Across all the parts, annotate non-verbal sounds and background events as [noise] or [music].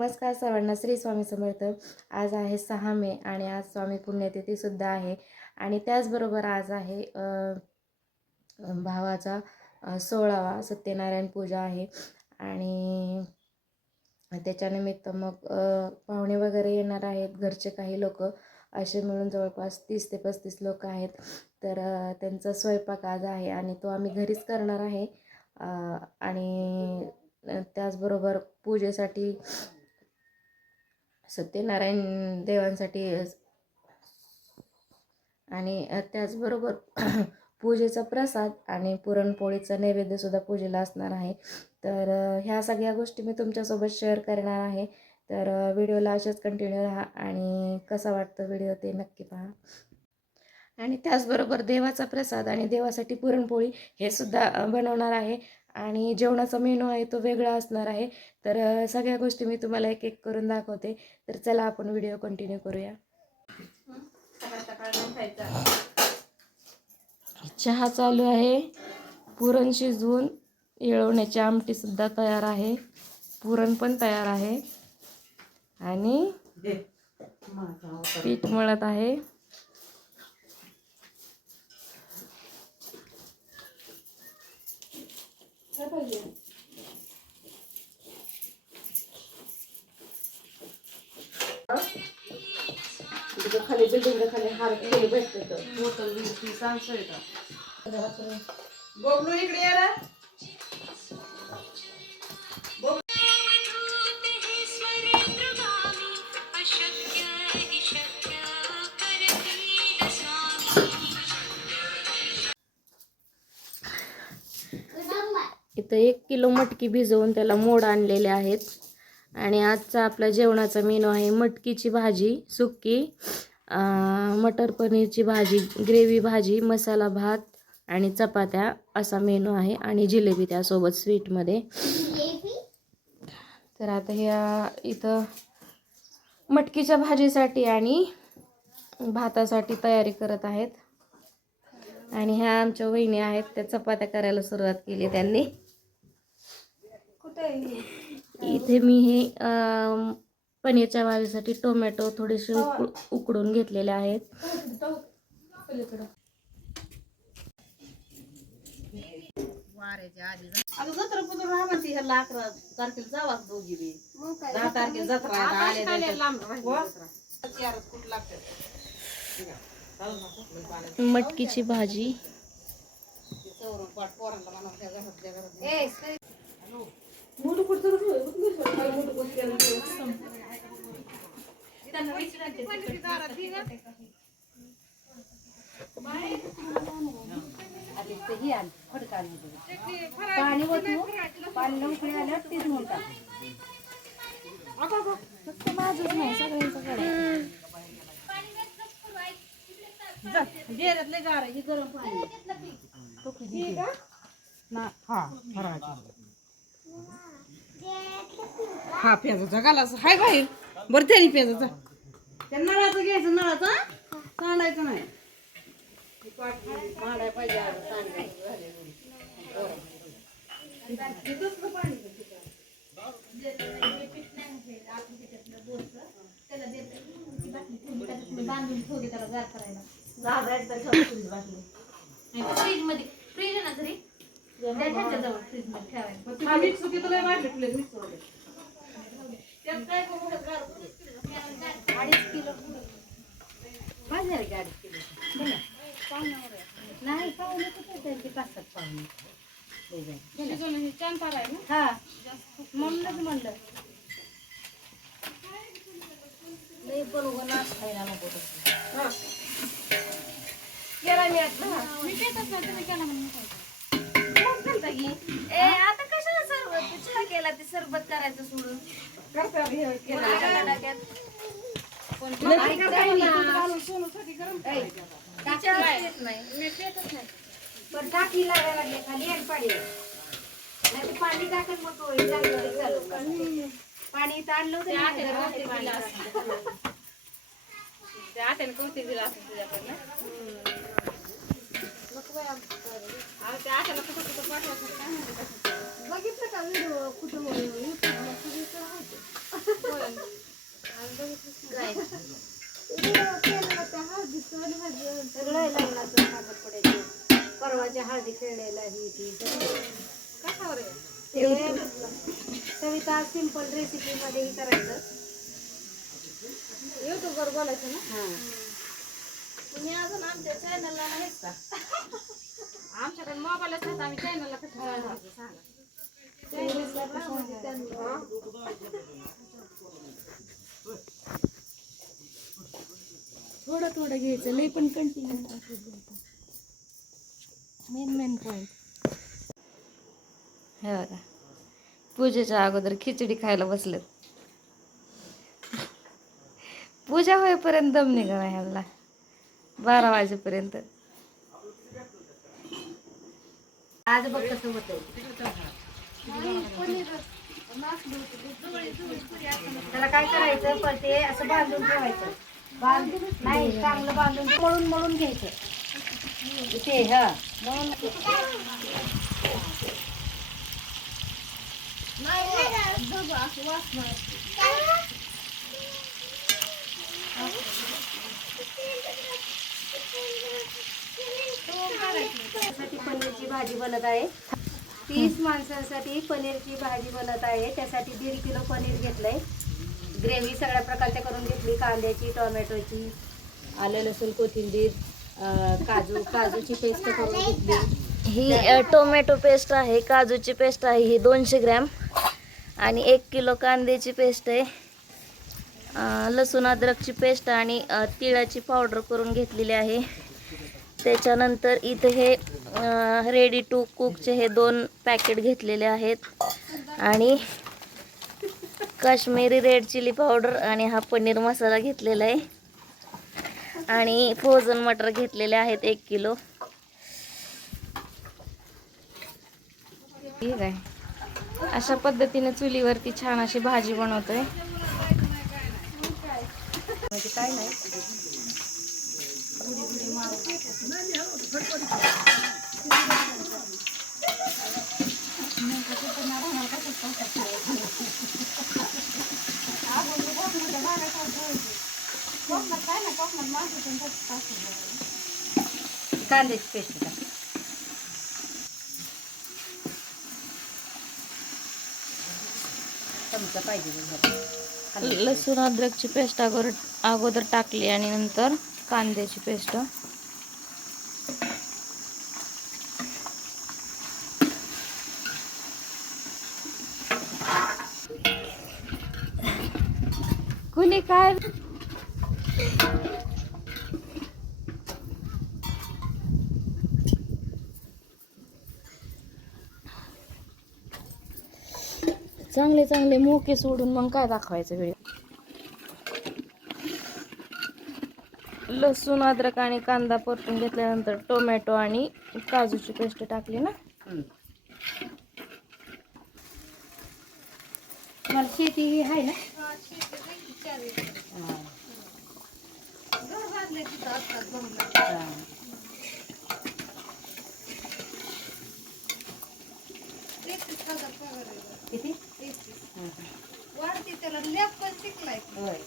नमस्कार सर्वांना श्री स्वामी समर्थ. आज आहे सहा मे आणि आज स्वामी पुण्यतिथीसुद्धा आहे. आणि त्याचबरोबर आज आहे भावाचा सोळावा सत्यनारायण पूजा आहे. आणि त्याच्यानिमित्त मग पाहुणे वगैरे येणार आहेत. घरचे काही लोक असे मिळून जवळपास तीस ते पस्तीस लोक आहेत. तर त्यांचा स्वयंपाक आज आहे आणि तो आम्ही घरीच करणार आहे. आणि त्याचबरोबर पूजेसाठी सत्यनारायण देवांसाठी आणि त्याचबरोबर [clears throat] पूजेचा प्रसाद आणि पुरणपोळीचा नैवेद्यसुद्धा पूजेला असणार आहे. तर ह्या सगळ्या गोष्टी मी तुमच्यासोबत शेअर करणार आहे. तर व्हिडिओला असेच कंटिन्यू राहा आणि कसा वाटतं व्हिडिओ ते नक्की पहा. आणि त्याचबरोबर देवाचा प्रसाद आणि देवासाठी पुरणपोळी हे सुद्धा बनवणार आहे. आणि जेवणाचा मेनू आहे तो वेगळा असणार आहे. तर सगळ्या गोष्टी मी तुम्हाला एक एक करून दाखवते. तर चला आपण व्हिडिओ कंटिन्यू करूया. चहा चालू आहे. पुरण शिजवून येळवण्याची आमटी सुद्धा तयार आहे. पुरण पण तयार आहे. आणि पीठ मळत आहे. खाली बिल्डिंग खाली हार खाली भेटते बोतल वीस तीस आणशे बबलू इकडे ये इथं एक किलो मटकी भिजवून त्याला मोड आणलेले आहेत. आणि आजचा आपला जेवणाचा मेनू आहे मटकीची भाजी सुक्की मटर पनीरची भाजी ग्रेव्ही भाजी मसाला भात आणि चपात्या असा मेनू आहे आणि जिलेबी त्यासोबत स्वीटमध्ये. तर आता ह्या इथं मटकीच्या भाजीसाठी आणि भातासाठी तयारी करत आहेत. आणि ह्या आमच्या वहिनी आहेत त्या चपात्या करायला सुरुवात केली त्यांनी. इथे मी हे पनीरच्या भाजीसाठी टोमॅटो थोडेसे उक- उकडून घेतलेले आहेत. अगं जत्रा पुत्र राहा म्हणते ह्याला अकरा तारखेला जावाच दोघी बी. दहा तारखेला जत्रा आहे, आले नाही तर. चारच कुठं लागतात. मटकीची भाजी. ते चौरं पाट पोरांना म्हणा, त्या घरात, त्या घरात. मोठं पाणी ओतू, पाणी उकळी आल्यावर ते धुवून टाक. फक्त माझंच नाही सगळ्यांचं करायचं. डेऱ्यात लय गार हे गरम पाणी. हे का? हा. हा पेजाचा घालायचा हाय बाई बरं त्याने पेजाचा त्या नळाचं घ्यायचं नळाचं हं? सांडायचं नाही ही मांडायला पाहिजे आता, सांडायचं झाले एवढी. बरं. हे दुसरं लय वाढले तुला मिक्स. त्यात काय करू. अडीच किलो. आहे अडीच किलो. नाही पाहुणे कुठे त्यांचे? पाच सात पाहुणे. हा म्हणलंच म्हणलं. लई बरोबर नाच खायला नको तसं. केला मी आता. मी केला म्हणून. की ए आता कशाला सरबत तू चहा केला ते सरबत करायचं सोडून करता हे केला. पण ना. घालून सोनूसाठी गरम करायचं आता. नाही पण टाकी लागायला लागली खाली आणि पाणी नाही ते पाणी टाकून मग तो चालू चालू पाणी इथं आणलं होतं ना, घरामध्ये पाणी टाकलं. त्या आत्याने कौतिक दिलं असं तुझ्याकडनं. बघितलं का व्हिडिओ कुठं. सगळं लग्नाचं साखरपुड्याचं परवाच्या हळदी खेळलेला ही ती. ते सविता सिंपल रेसिपी मध्ये ही करायचं युट्यूबवर बोलायचं ना हा तुम्ही अजून आमच्या चॅनलला नाहीत का? आमच्याकडे मोबाईलच नाही आम्ही चॅनलला कसं बोलायचं सांगा थोडं थोडं घ्यायचं लई पण कंटिन्यू मेन मेन पॉईंट हे बघा पूजेच्या अगोदर खिचडी खायला बसलेत. पूजा होईपर्यंत दम निघा ह्याला. बारा वाजेपर्यंत. आज बघ कसं होत त्याला काय करायचं? पण ते असं बांधून ठेवायचं. बांधून नाही चांगलं बांधून मळून मळून घ्यायचं. ते हा. मळून त्यासाठी पनीरची भाजी बनत आहे. तीस माणसांसाठी पनीरची भाजी बनत आहे. त्यासाठी दीड किलो पनीर घेतलंय. ग्रेव्ही सगळ्या प्रकारच्या करून घेतली. कांद्याची टोमॅटोची आलं लसूण कोथिंबीर काजू काजूची पेस्ट करून घेतली. ही टोमॅटो पेस्ट आहे काजूची पेस्ट आहे ही दोनशे ग्रॅम. आणि एक किलो कांद्याची पेस्ट आहे. लसूण अद्रकची पेस्ट आणि तिळाची पावडर करून घेतलेली आहे. त्याच्यानंतर इथे हे रेडी टू कुकचे हे दोन पॅकेट घेतलेले आहेत. आणि काश्मीरी रेड चिली पावडर आणि हा पनीर मसाला घेतलेला आहे. आणि फ्रोझन मटर घेतलेले आहेत एक किलो. ठीक आहे अशा पद्धतीने चुलीवरती छान अशी भाजी बनवतोय. म्हणजे काय नाही. कांद्याची पेस्ट टाक चमचा पाहिजे लसूण अद्रकची पेस्ट अगोदर अगोदर टाकली आणि नंतर कांद्याची पेस्ट. काय चांगले चांगले मोके सोडून मग काय दाखवायचं वेळ लसूण अद्रक आणि कांदा परतून घेतल्यानंतर टोमॅटो आणि काजूची पेस्ट टाकली ना. तुम्हाला शेती ही आहे ना. किती. वाढते त्याला लॅब पण शिकलाय. होय.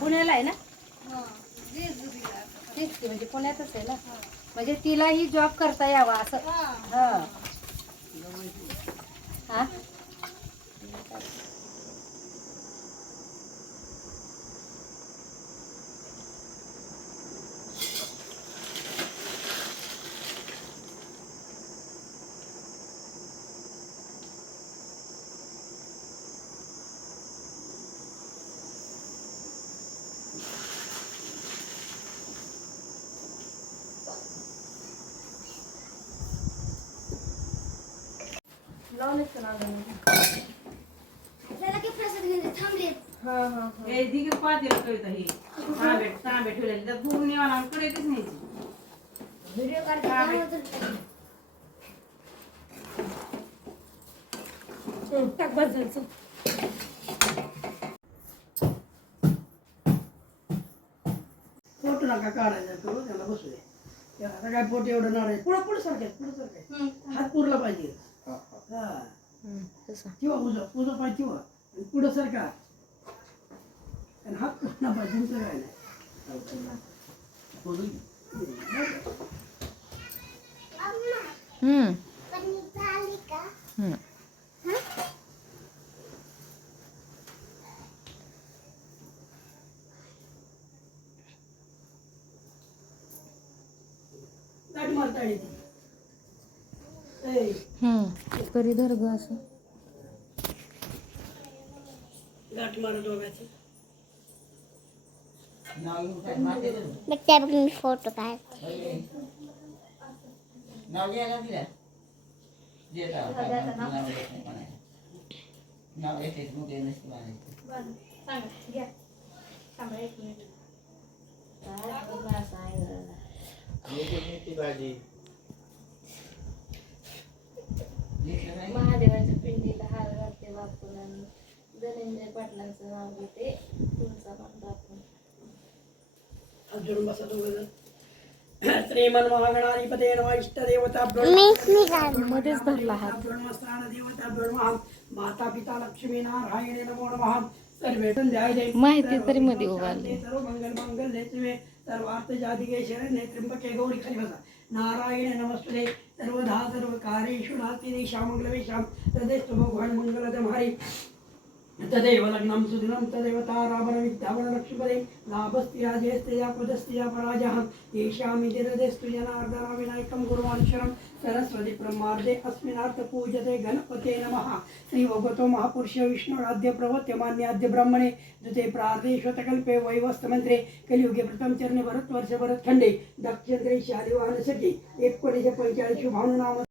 पुण्याला आहे ना? तेच की म्हणजे पुण्यातच आहे ना? म्हणजे तिलाही जॉब करता यावा असं. हा. हे कविता ही तांबे तांबे ठेवलेले त्यात भरून निवाला आणि कडे पोट नका काढायचा तो त्याला बसू दे त्याला आता काय पोट एवढं नाडायचं पुढं पुढं सारखं पुढं सारखं हात पुरला पाहिजे. हा. ठेवा उजं उजं पाय आणि पुढं सरका आणि हात पुसणं पाहिजे तुमचं काय नाही. हम्म. हम्म. करी धर ग असं गाठ मारत दोघाची मग त्या बघ मी फ़ोटो काढते नाव श्रीमन महागणाधिपते नमः इष्टदेवता मध्येच धरला हात ब्रह्मस्थान देवता ब्रह्मा माता पिता लक्ष्मी नारायणे नमो नमः सर्वे माहिती तरी मध्ये उभारली सर्व मंगल मंगल शिवे सर्वार्थ जातिके शरण्ये त्र्यंबके गौरी खाली बसा नारायण नमस्ते सर्वधा सर्व कार्येषु नास्ति दिशा मंगलवेशां तदेस्तु भगवान् मंगलदमहरि। तदेव लग्नं सुदिनं तदेव तारावण विद्यावण लक्ष्मीपदे लाभस्त्रिया जयस्त्रिया पदस्त्रिया पराजः। येषामि दिरदेस्तु जनार्दना विनायकं गुरुवाक्षरं सरस्वती ब्रह्मार्दे अस्मिनार्थ पूजते गणपते नमः। श्री भगवतो महापुरुष विष्णुराद्य प्रवत्यमान्याद्य ब्रह्मणे दुते प्रार्धेश्वतकल्पे वैवस्तमन्त्रे कलियुगे प्रथम चरणे भरतवर्ष भरतखंडे दक्षिणेश्वरी शालिवाहन सखी एकोणीसशे पंचेचाळीस